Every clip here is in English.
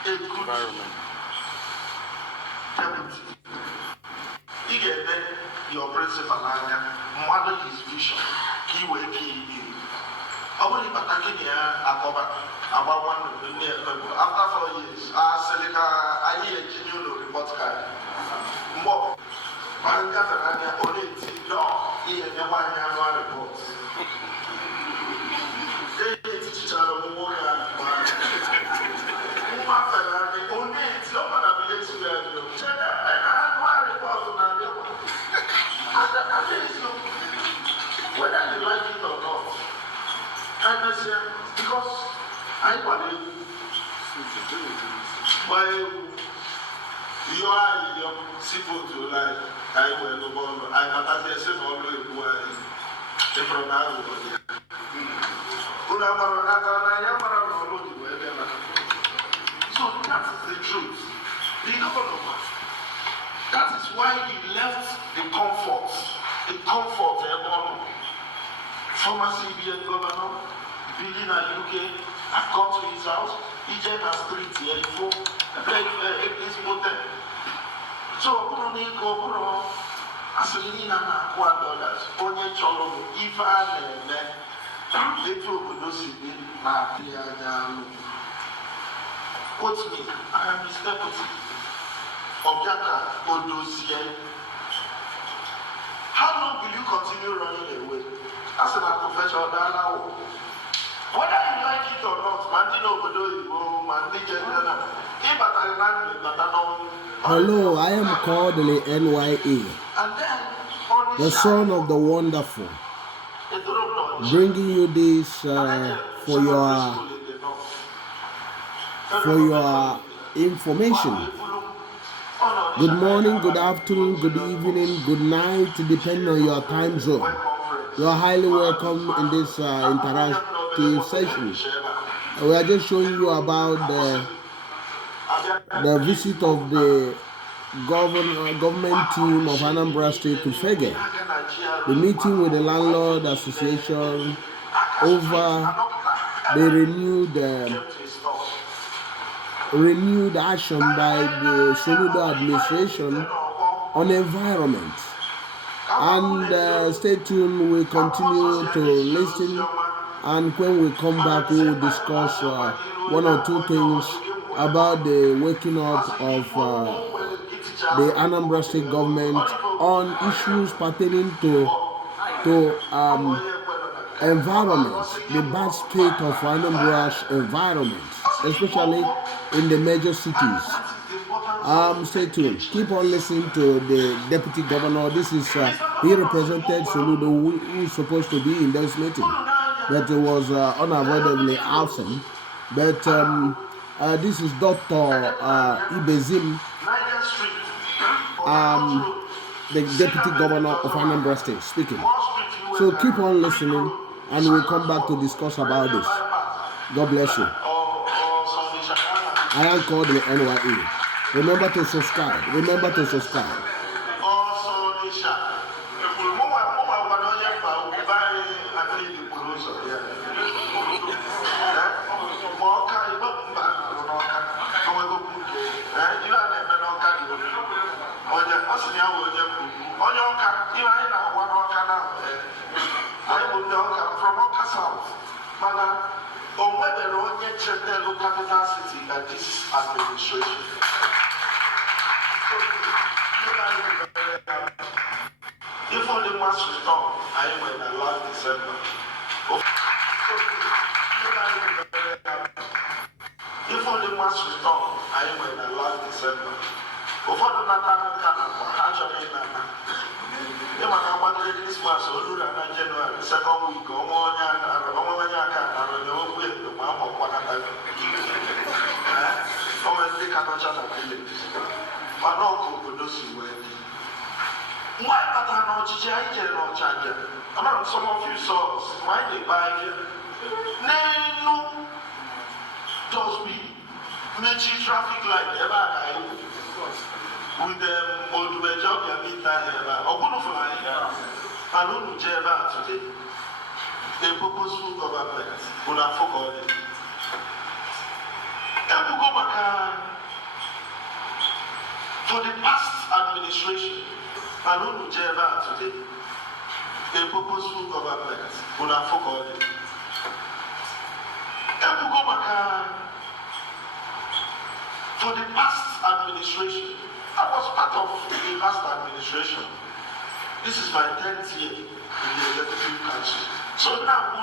a good environment. He gave your principal model his vision. He will keep you. I want to be about 1 million after 4 years. I need a genuine report card. More. I got only here in the one annual report. Whether you like it or not, and because I believe why you are civil to like I will no more. I as I always the pronoun. So that is the truth. The governor. That is why he left the comfort former CBN governor, building a UK, I've gone to his house, he just has street here, his motel. So, as a $1 only cholo, if I they told those quote me, I am his deputy. Objaka Odosier. How long will you continue running away? As an professional, whether you like it or not, hello, I am Kodili-nye, the son of the wonderful, bringing you this for your information. Good morning, good afternoon, good evening, good night, depending on your time zone. You are highly welcome in this interactive session. We are just showing you about the visit of the government team of Anambra State to Fegge, the meeting with the Landlord Association over the renewed action by the Soludo administration on environment. And stay tuned, we'll continue to listen, and when we come back we will discuss one or two things about the waking up of the Anambra State government on issues pertaining to environment, the bad state of Anambra's environment, especially in the major cities. Stay tuned. Keep on listening to the deputy governor. This is he represented Soludo, who is supposed to be in this meeting, but it was unavoidably absent. But this is Dr. Ibezim, the deputy governor of Anambra State, speaking. So keep on listening, and we'll come back to discuss about this. God bless you. I am Kodili-nye. Remember to subscribe. Remember to subscribe. Capital city that this administration. If only must return, I am in the last December. If only must return, I am in the last December. Before the Natal actually Christmas or January, second week, some of you saw why they buy here. No, does be making traffic light ever with the old job you meet that ever. Or good fly, I don't know today. The purposeful government will have forgotten. For the past administration, and who today, a purposeful government will have forgotten. For the past administration, I was part of the last administration. This is my 10th year in the executive council. So now,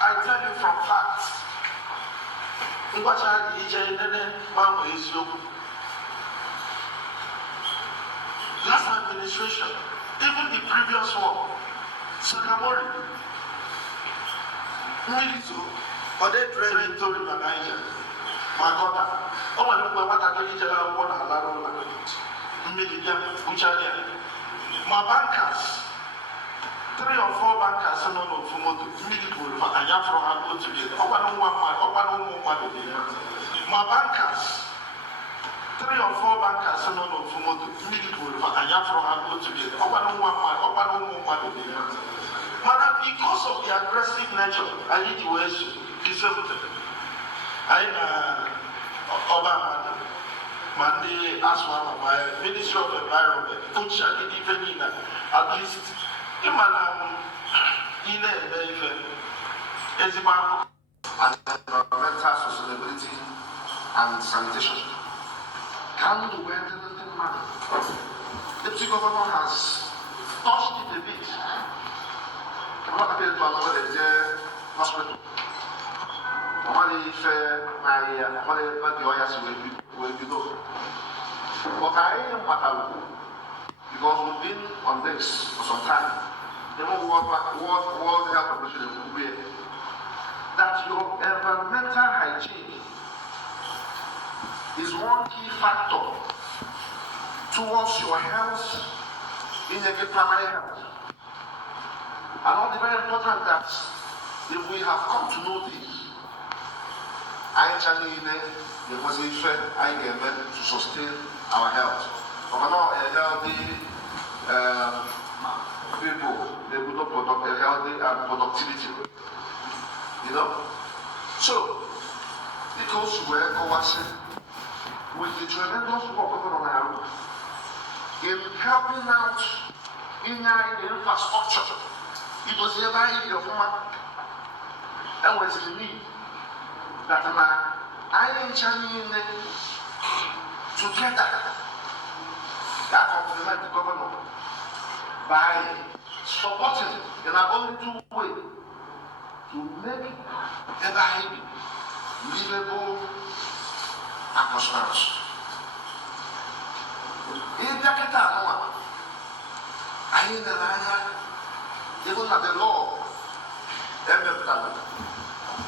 I tell you from facts. Last administration, even the previous one, Sakamori, Militu, or they dreaded to Niger, my daughter. Oh, I don't know what I do. My bankers, 3 or 4 bankers, some of them from Militu, and I'm from Algo to get. Oh, I don't want my bankers. 3 or 4 bankers, some of them from Militu, and I'm from Algo to get. Oh, I don't want because of the aggressive nature, I need to disable them. Obama, Monday, as one of my Ministry of Environment, which I did even in at least in environmental sustainability and sanitation. Can do anything matter? The Deputy Governor has touched it a bit. I'm not going to the hospital. But I am Matalu because we've been on this for some time. The World Health Organization that your environmental hygiene is one key factor towards your health in every primary health. And all the very important that if we have come to know this, I actually the position I get to sustain our health. But not a healthy people, they would not product a healthy productivity. You know? So, it goes where with the tremendous work going on now in helping out in the infrastructure. It was nearby your former and was in need. That I actually together that complement the government by supporting in our only 2 ways to make every livable and prosperous. In the Catar, I in the line, even at the law,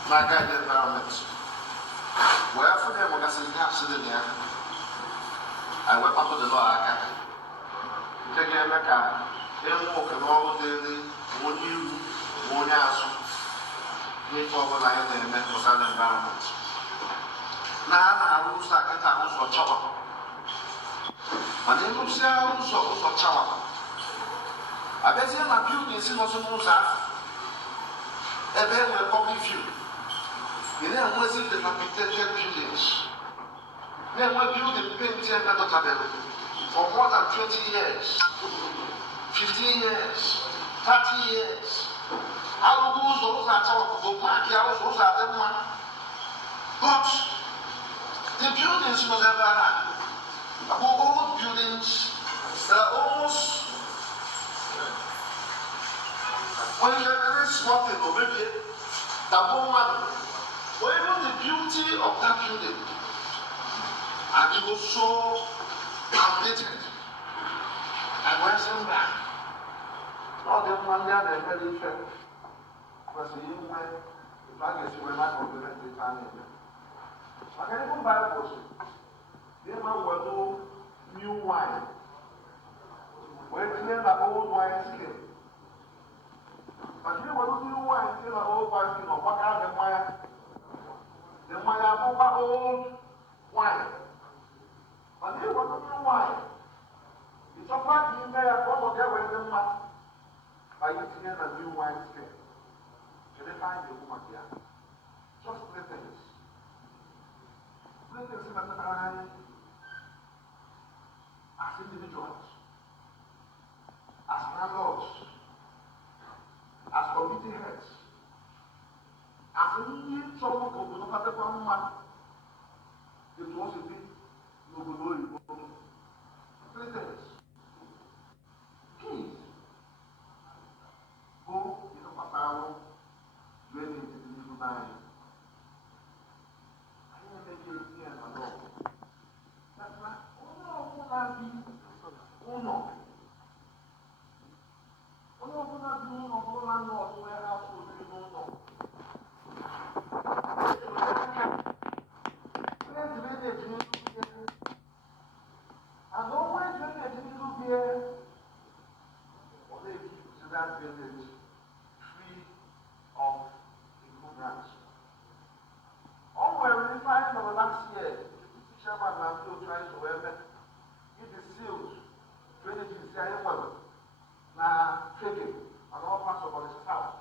my guide environment. Wherefore, there was a accident there. I went up to the law. I take a look at them walking all day, one you, one else. We forward like the mental environment. Now, I will start a house for trouble. My name is also for trouble. I bet you my buildings in also moves out. A very public view. You know, was it the dilapidated buildings? Then we build the painted metal for more than 20 years, 15 years, 30 years. How goes those are talking about those are them. But the buildings was ever had. Old buildings that are almost when there is small thing or maybe the woman. Or even the beauty of that building, and it was so outdated. And when some back, all the one there, they very fair. Because the young man, the baggage were not complimented. I can even buy a person. They will do new wine. When clear the old wine skin. But you will do new wine, still an old wine skin, or what kind of wine? The Maya old wine. But they want to know why. It's a fact you may have gone there with them by using a new wine skin. Can they find the woman here? Just three things. Three things that as individuals, as landlords, as committee heads, as any trouble obodo katekwa mma etu o si dị n'obodo oyibo. Three things. Keys bụ ịtụkwasị ahụ wee na-etiti n'ihu n'anya. Anyị emeghị ezi ya na lọọ. Nakwa onye ọbụla bi ụlọ, onye ọbụla bi ụlọ bụrụla nọọsụ wee hapụ oriri n'ụlọ. And always when there's a little beer, or they keep to that village free of immigrants. When we find the last year, the chairman and still trying to wear them, it is sealed, drainage is there, now Fegge, and all parts of the south.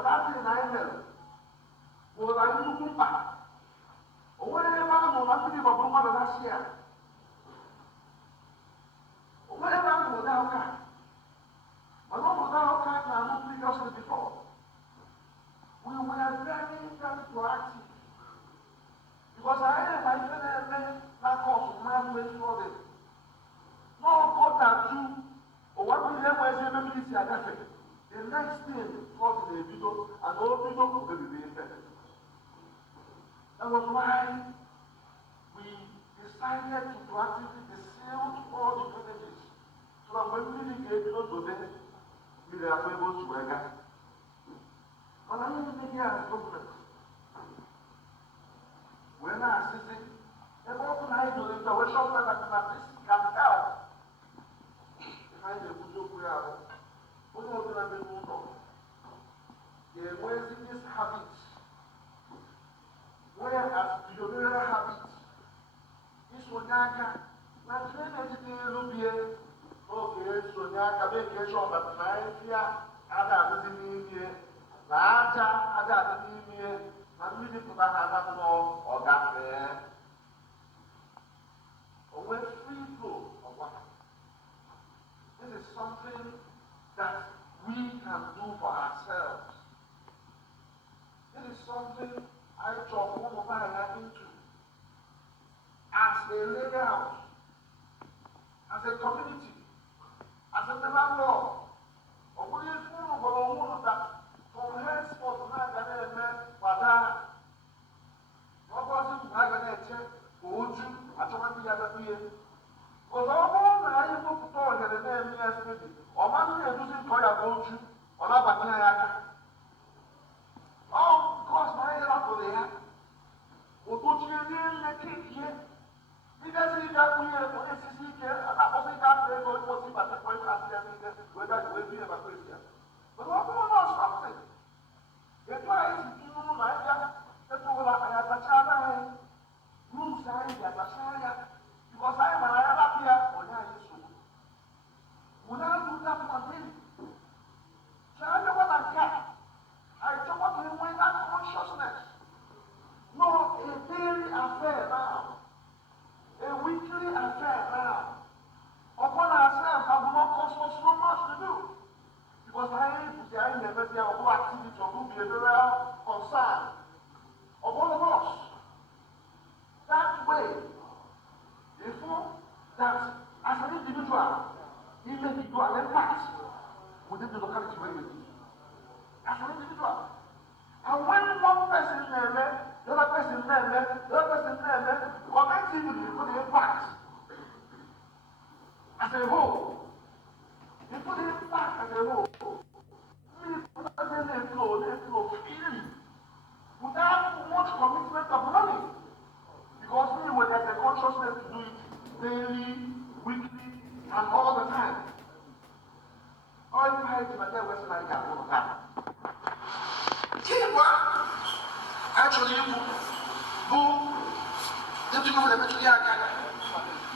That is 9 million. Was I looking back? Whatever nothing about the last year. Whatever was our car. But not without our car not previously before. We were very proactive. Because I have my friend that cost man with for this. No got that too. Or what we have was a military aggressive. The next thing was the video and all people will be affected. That was why we decided to proactively seal all the villages so that when we get to them, we are able to work out. But I need to make a government. When I assist it, the government has to do the workshop that this can help. If I do good job, we are going to be able to where is this habit? Whereas behavioral habits is Sonyaka, not anything Lubier, okay, Sonyaka, vacation, but Naifia, other than here, larger, other than here, and we did put another law or that there. When free flow of water. This is something that we can do for ourselves. This is something I talk into as a layout, as a community, as a landlord. Or that from henceforth, not going to make what wasn't not going to check, would you? I told you the other day. Because all I have to talk at the name yesterday, or man, you're using for your vote, or not by my. Oh, because my head there. Or put you in the cake here. He doesn't need that we have for SCC care, and I also got very good for the point whether it will be a Christian. But what about something? The try to do like that, the people like a China, room side, because I am an Arab here, or not so. Would I do that for him? So I know what I can. I don't want to win that consciousness. No, a daily affair now. A weekly affair now. Upon ourselves, that will not cost us so much to do. Because I never see our whole activity or who behavioral concern of all of us. That way, therefore, that as an individual, he may be an impact within the locality where we live. As an individual. And when one person there, the other person there, the other person there, collectively put the impact as a whole. You put the impact as a whole. We put the flow freely, without much commitment of money. Because we will have the consciousness to do it daily, weekly, and all the time. All you have to do is like that all the time. Actually, who did you know the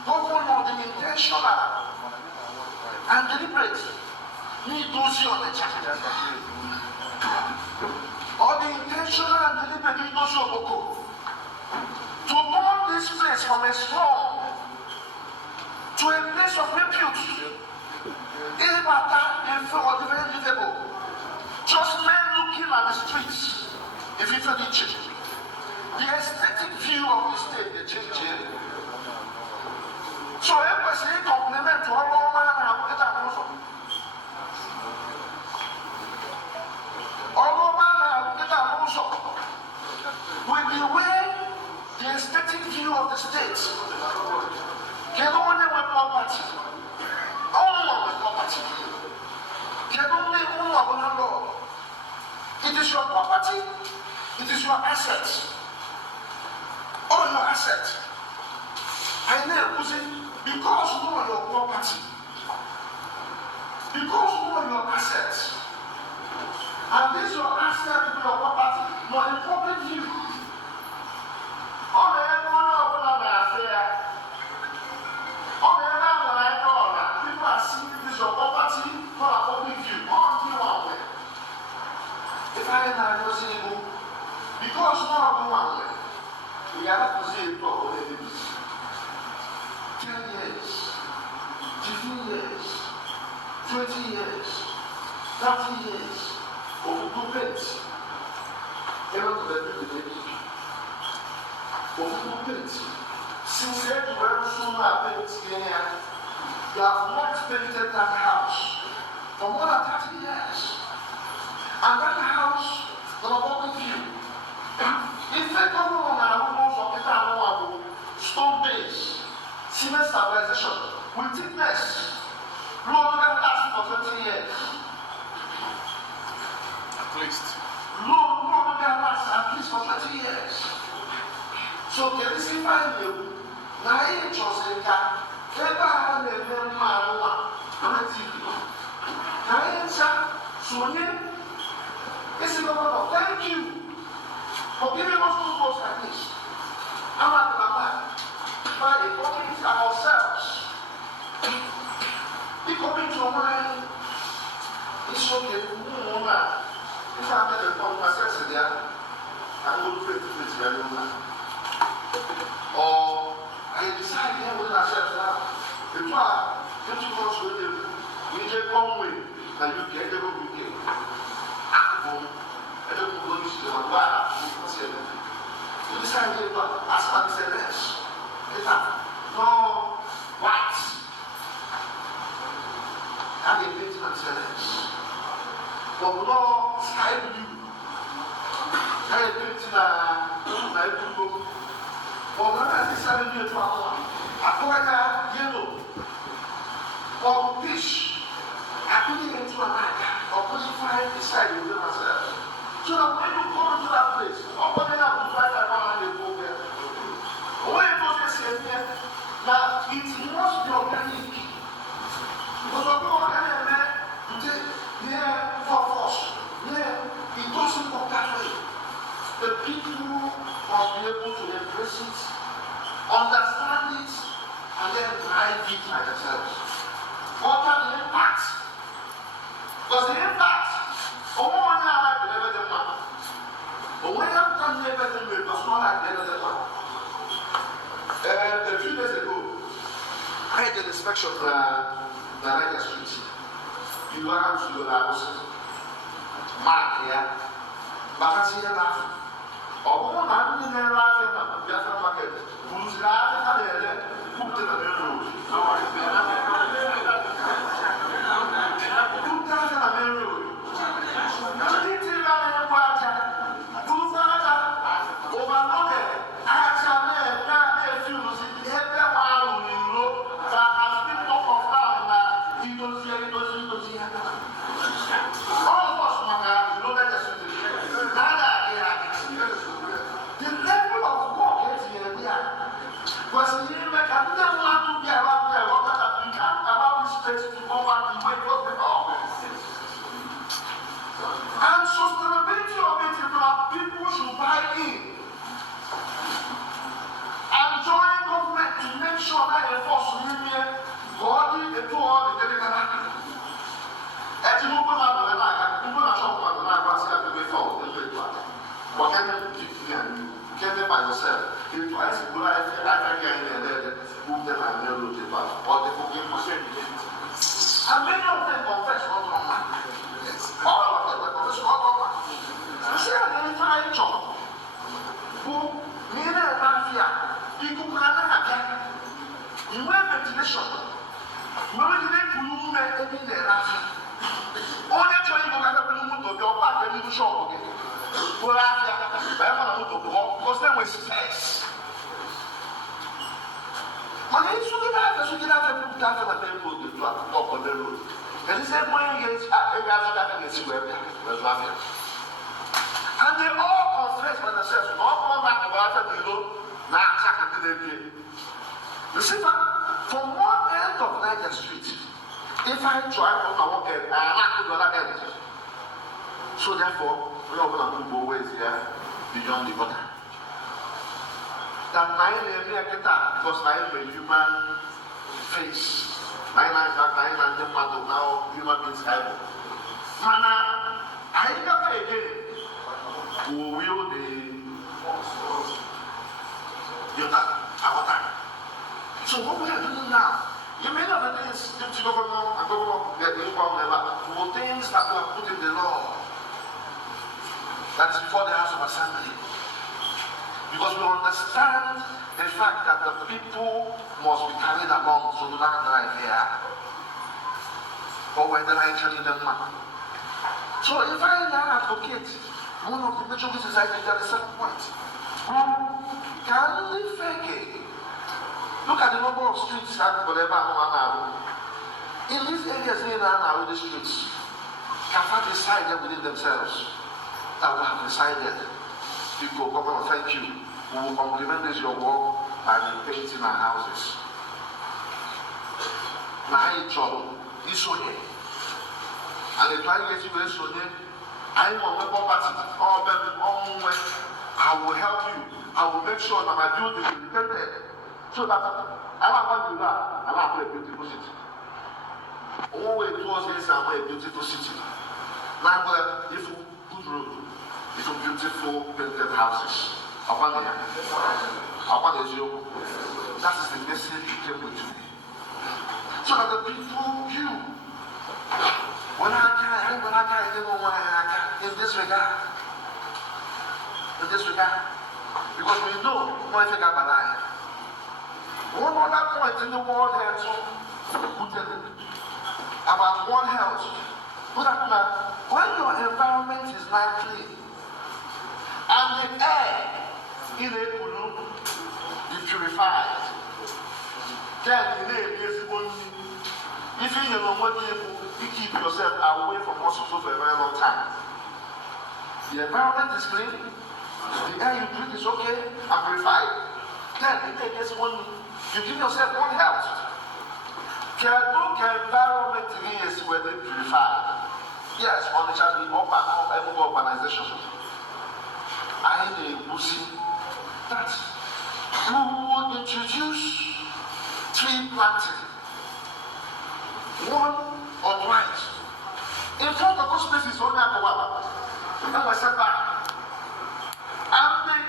don't follow the intentional and deliberate need to see on the chapter. or the intentional and deliberate leaders of Boko to turn this place from a slum to a place of repute. Very livable. Just men looking at the streets. If you feel the aesthetic view of the state, they change it. So everybody compliment to all man and get a also. All man and get a also. With the way the aesthetic view of the state can only with property. Only with property. Can only with landlord. It is your property, it is your asset. All your asset. I know because you know your property. Because you know your assets. And this your asset to your property, not in public view. All the people are seeing this your property, not a public view. If I know because no one way, we have to see it for 10 years, 15 years, 20 years, 30 years of movement. Ever to the baby of movement. Since then, you were soon you have not painted that house for more than 30 years. And that house, the public view. If they come on our stone base, cement stabilization, with thickness, road can last for 20 years. At least. Road can last at least for 20 years. So can you see find you? Now you just think that ever have a man thank you for giving us two books like this. I'm at the back. By equipping ourselves, equipping to mind, it's okay. If I get a point myself there, I will pray to it very well. Or I decide here with myself now. If I get to go to the we take one way, and you get the room you get. I don't know what you want. You decide to ask for the less. No white. I get painted on the less. But no sky blue. I get painted on my blue. But when I decided to do it, I put yellow. Or fish. I put it into a night. Or put it flying beside you with myself. So that when you go into that place, open it up to try that one and they go there. When you go to the here, now it must be organic. Because when you organic there, you take here for force. Here, it doesn't work that way. The people must be able to embrace it, understand it, and then drive it by themselves. What are the impacts? Because the impact, when you have to live with them, but when you have to live with them, it was not like live with them. A few days ago, I did an inspection of the Niger Street. You have to do that also. Mark here, but I see a laugh. Or one man in there laughing at the other market, who's laughing at the other, who did the road. Because you make a little one to be around there, what that you can of them confessed not one man. All of them were confessed not one man. You see, identifying job. Who neither a mafia, people can have you have ventilation. When did they put you in the rafi? Only when you go to the your back and you shop again. Go because there was space. When you should have to put that on the table to top of the road. And he said, when you get and they all confess by themselves, all come back to the road, now attack the day. You see, from one end of Niger Street, if I drive on my one end, I am not to the other end. So therefore, we are going to go ways here beyond the border. That 9 because 9 is a human face. 9 now human beings have. Mana, I never again who will our time. So what we are doing now, you may know the things, deputy governor and governor, for things that were put in the law. That is before the House of Assembly. Because we understand the fact that the people must be carried along to land right here. But we're telling them now. So if I now advocate one of the major reasons I think at a certain point, can we Fegge? Look at the number of streets that in these areas near the streets, CAFA decided within themselves that we have decided, people, Governor, thank you. We will compliment this your work by painting our houses. Now, it's all this way. And the client gets you this way. I want my property, I will help you. I will make sure that my building is independent. So that I want to do that, I want to a beautiful city. All way towards this, I want a beautiful city. Now, if you good road, if you beautiful painted houses, upon the zero, that is the message you came with you. So that the people view. When I can, in this regard. Because we know when I got alive. One other point in the world here about One Health. When your environment is not clean and the air in a pollution is purified, then if you know what you keep yourself away from hospital for a very long time. The environment is clean, the air you breathe is okay and purified, then you give yourself One Health. Environment is where they purify. Yes, Onitsha is every organization. I need to see that we would introduce tree planting. One on right. In front of those spaces, only at the water. And we set back. And the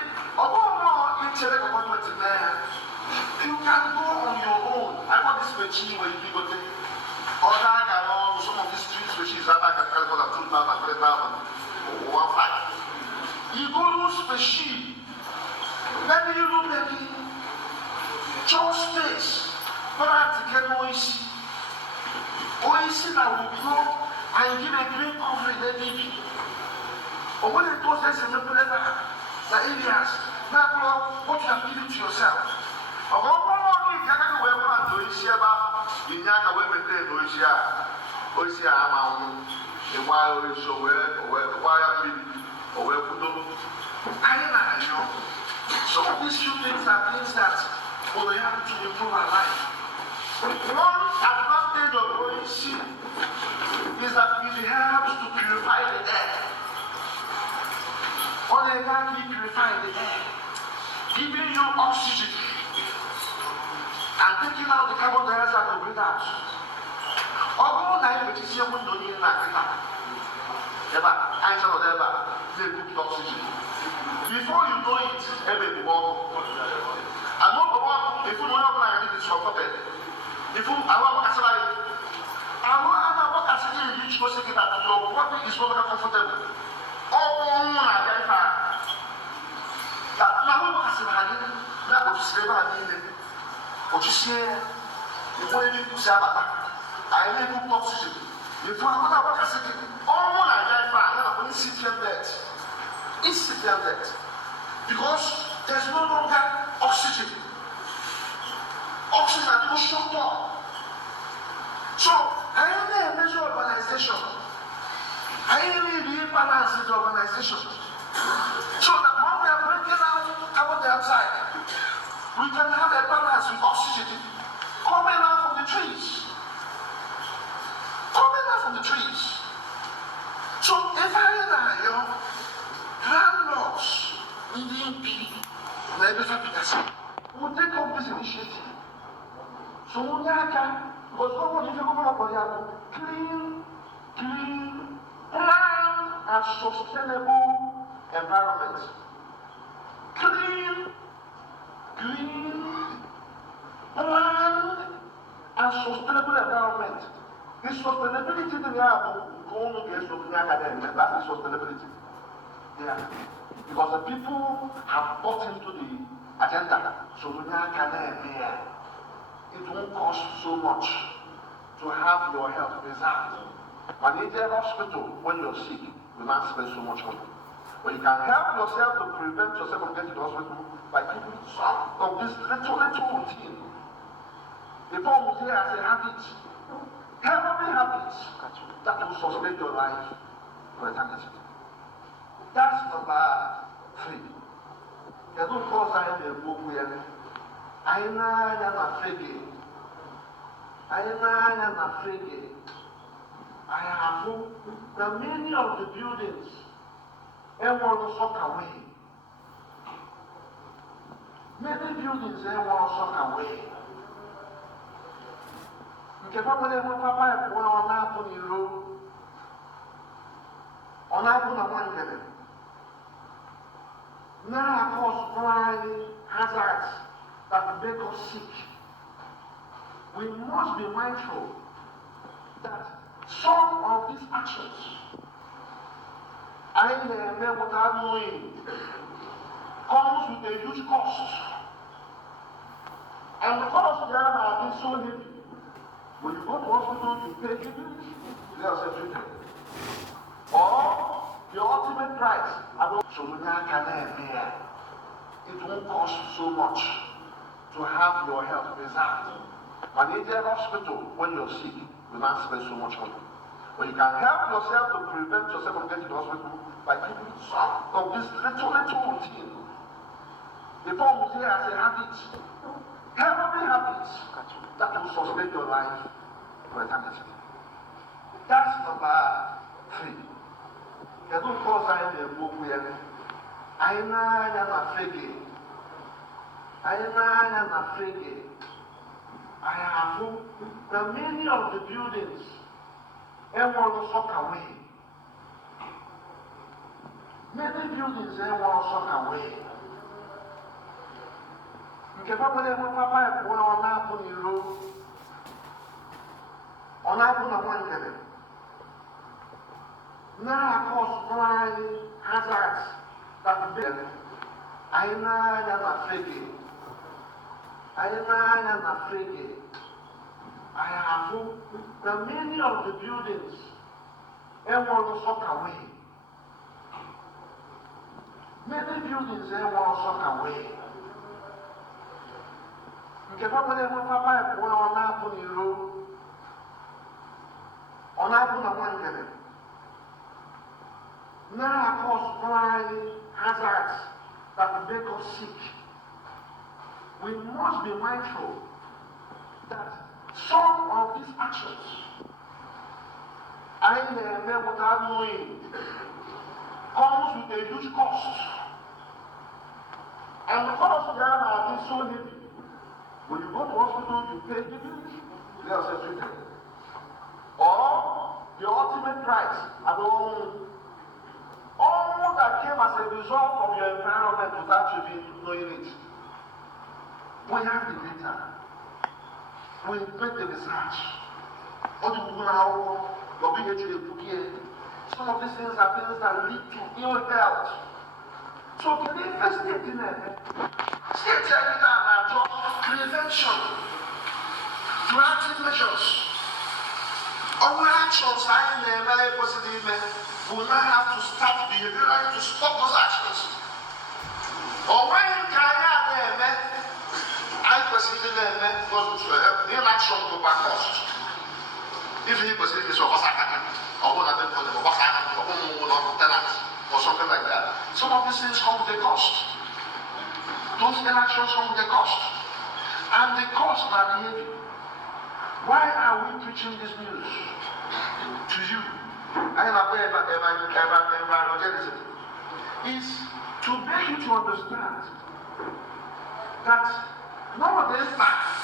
government in there. You can go on your own. I got this machine where you go to some of these streets machines that I can tell you 2,000, 3,000, 1,500. You go to this machine, maybe you do maybe just space, but I have to get noisy. Noisy that will grow and give a green covering maybe. Or when it goes there, the areas, now what you have given to yourself. Some of these few things are things that will help to improve our life. One advantage of OEC is that it helps to purify the air. Organically purifying the air, giving you oxygen, and taking out the carbon dioxide to breathe out. Although I will see a window in Africa, I shall never they put oxygen. Before you know it, every walk. I know the if you know what I need is supported. If you I want to which goes to that your body is no longer comfortable. All now we must have now to say about it. What you say, you want to say about that. I need to oxygen. If you want to say all now only citizen debt. It's citizen debt. Because there's no longer oxygen. Oxygen are no short term. So, I only measure organization. I only rebalance the organization. So that when we are breaking out carbon dioxide, we can have a balance with oxygen coming out from the trees. Coming out from the trees. So if I and your landlords in the MP, will take up this initiative. So we can, because nobody is going to clean, plan a sustainable environment. Clean, plan and sustainable environment. The sustainability that we have going against the academic, that's the sustainability. Yeah. Because the people have bought into the agenda. So we can it won't cost so much to have your health preserved. But in the hospital, when you're sick, you not spend so much money. But you can help yourself to prevent yourself from getting to the hospital by keeping some of this little routine. The problem here as a habit, healthy habits that will sustain your life for eternity. That's number 3. There's no cause I in the book where Anambra State. I have the many of the buildings everyone sock away. Many buildings everyone sock away. Nke papa le papa e po ona apo ni ro. Ona apo na one level. Now cause crime hazards that make us sick. We must be mindful that some of these actions I never without knowing comes with a huge cost. And the cost there have been so heavy. When you go to hospital, you pay treatment, they are treated. Or the ultimate price, it won't cost so much to have your health preserved. But in the hospital, when you're sick, you not spend so much money. But you can help yourself to prevent yourself from getting to the hospital by keeping some of this little routine. The problem here as a habit, healthy habits that will sustain your life for eternity. That's number 3. There's no cause I in the book where Anambra State. I have the many of the buildings everyone sock away. Many buildings everyone sock away. Nke papa le papa e po ona apo ni ro. Ona apo na one level. Now cause crime hazards that make Anambra State. I have the many of the buildings everyone sock away. Many buildings everyone sock away. Nke papa le papa e po ona apo ni ro. Ona apo na one level. Now cause crime hazards that make us sick. We must be mindful that some of these actions I never without knowing comes with a huge cost. And the cost there have been so heavy. When you go to hospital, you pay treatment, they are treated. Or the ultimate price, all that came as a result of your environment without you knowing it. We have the data. We make the research. What do we know? Some of these things are things that lead to ill health. So can they first step in there? State our job prevention, proactive measures. Our actions are in the very positive will not have to start behavioral to stop those actions. Or when I perceive because inaction to back cost. If he perceives this or something like that, some of these things come with a cost. Those inactions come with a cost. And the cost are behavior. Why are we preaching this news to you? Evangelism is to make you to understand that none of this matters.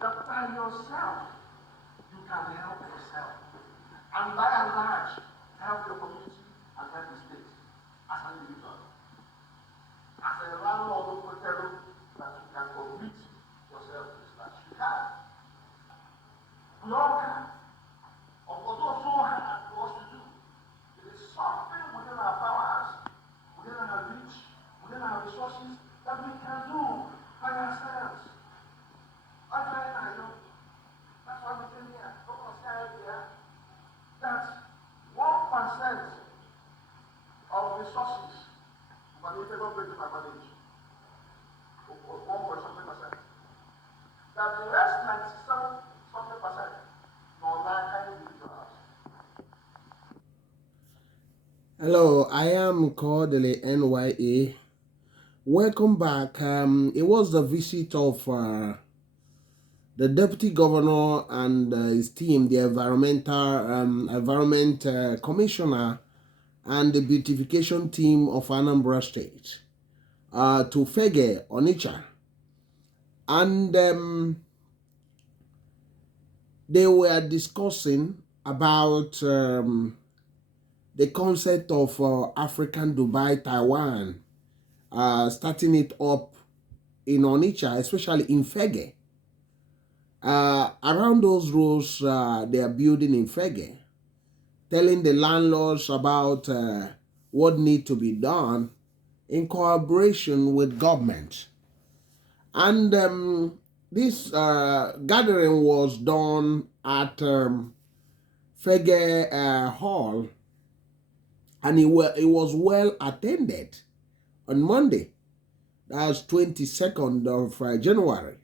That by yourself, you can help yourself. And by and large, help your community and help the state as an individual. As a landlord, you can commit yourself to this task. You can. We all can. Although so hard for us to do, it is something within our powers, within our reach, within our resources that we can do by ourselves. That's why I know. That's why we came here. Don't understand here that 1% of resources, but if they don't break my manage, 1.something%, that the rest 97-something%, no longer individuals. Hello, I am Kodili-nye. Welcome back. It was the visit of the deputy governor and his team, the environment commissioner and the beautification team of Anambra State to Fegge, Onitsha. And they were discussing about the concept of African Dubai, Taiwan, starting it up in Onitsha, especially in Fegge. Around those roads they are building in Fegge, telling the landlords about what needs to be done in cooperation with government. And this gathering was done at Fegge Hall, and it was well attended on Monday. That's 22nd of January.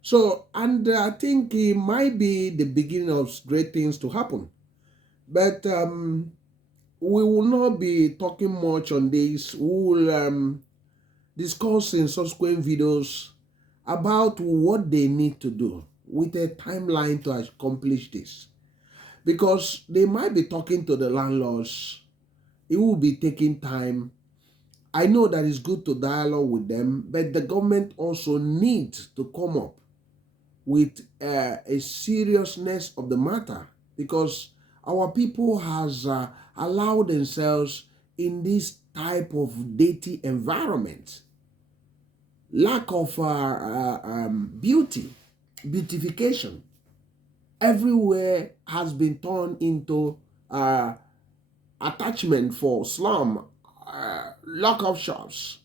So, and I think it might be the beginning of great things to happen. But we will not be talking much on this. We will discuss in subsequent videos about what they need to do with a timeline to accomplish this. Because they might be talking to the landlords. It will be taking time. I know that it's good to dialogue with them, but the government also needs to come up with a seriousness of the matter, because our people has allowed themselves in this type of dirty environment. Lack of beautification everywhere has been turned into attachment for slum, lack of shops.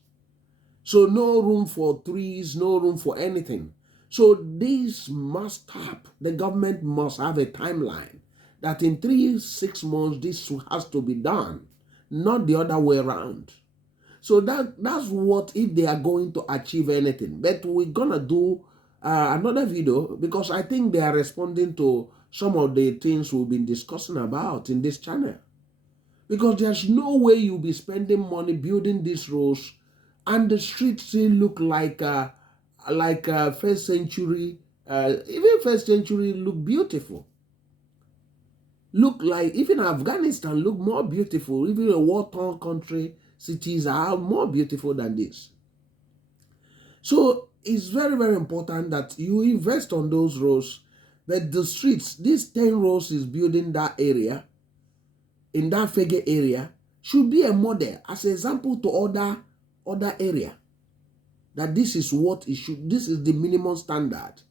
So no room for trees, no room for anything. So this must stop. The government must have a timeline that in 3-6 months this has to be done, not the other way around. So that's what, if they are going to achieve anything. But we're gonna do another video, because I think they are responding to some of the things we've been discussing about in this channel. Because there's no way you'll be spending money building these roads and the streets still look like first century, even first century look beautiful. Look like even Afghanistan look more beautiful. Even a war-torn country, cities are more beautiful than this. So it's very, very important that you invest on those roads, that the streets, these 10 roads is building that area, in that Fegge area, should be a model as an example to other area. That this is what it should, this is the minimum standard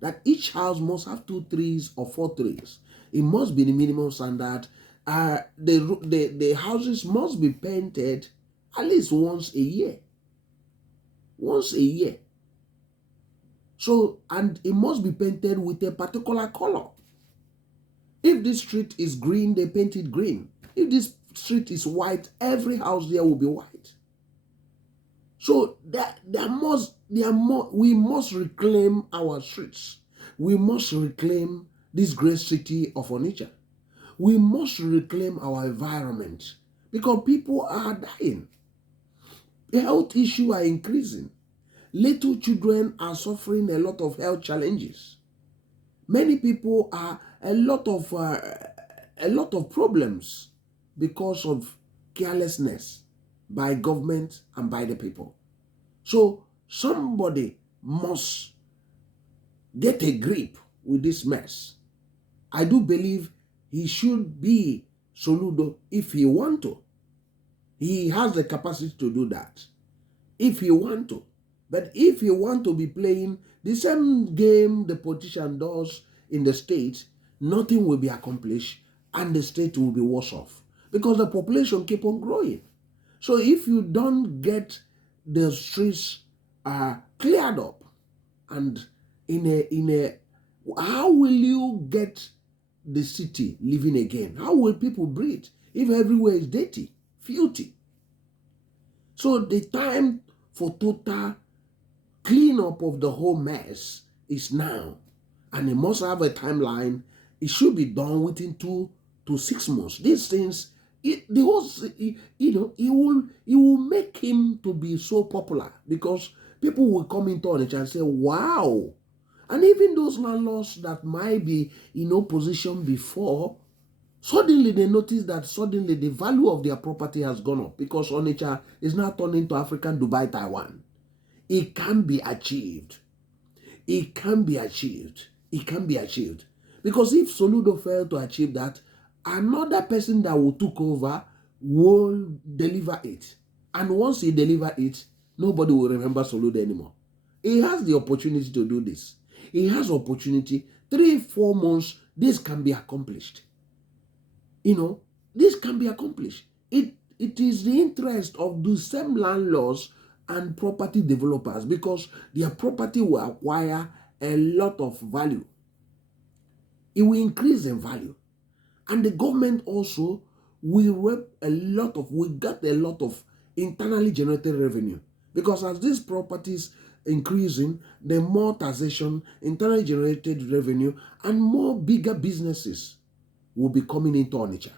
that each house must have 2 trees or 4 trees. It must be the minimum standard. The houses must be painted at least once a year. Once a year. So, and it must be painted with a particular color. If this street is green, they paint it green. If this street is white, every house there will be white. So we must reclaim our streets. We must reclaim this great city of Onitsha. We must reclaim our environment because people are dying. The health issues are increasing. Little children are suffering a lot of health challenges. Many people are a lot of problems because of carelessness by government and by the people. So somebody must get a grip with this mess. I do believe he should be Soludo if he want to. He has the capacity to do that if he want to. But if you want to be playing the same game the politician does in the state, nothing will be accomplished and the state will be worse off because the population keep on growing. So if you don't get the streets cleared up and how will you get the city living again? How will people breathe if everywhere is dirty, filthy? So the time for total cleanup of the whole mess is now, and it must have a timeline. It should be done within 2 to 6 months. These things, it will make him to be so popular because people will come into Onitsha and say, wow. And even those landlords that might be in opposition before, suddenly they notice that suddenly the value of their property has gone up because Onitsha is now turning to African Dubai, Taiwan. It can be achieved. It can be achieved. It can be achieved. Because if Soludo failed to achieve that, another person that will take over will deliver it. And once he delivers it, nobody will remember Soludo anymore. He has the opportunity to do this. He has opportunity. 3-4 months, this can be accomplished. This can be accomplished. It is the interest of the same landlords and property developers because their property will acquire a lot of value. It will increase in value. And the government also will get a lot of internally generated revenue. Because as these properties increasing, the more taxation, internally generated revenue, and more bigger businesses will be coming into Onitsha.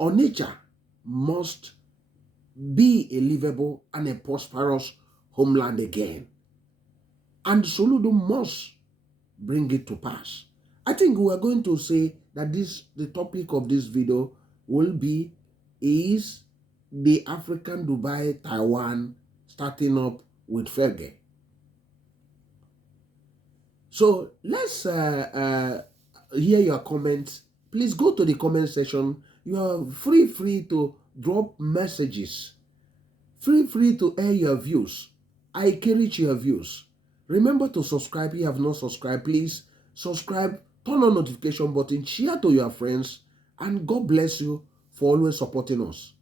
Onitsha must be a livable and a prosperous homeland again. And Soludo must bring it to pass. I think we are going to say that the topic of this video will be, is the African Dubai Taiwan starting up with Fegge? So let's hear your comments. Please go to the comment section. You are free to drop messages. Free to air your views. I encourage your views. Remember to subscribe if you have not subscribed. Please subscribe, turn on notification button, share to your friends, and God bless you for always supporting us.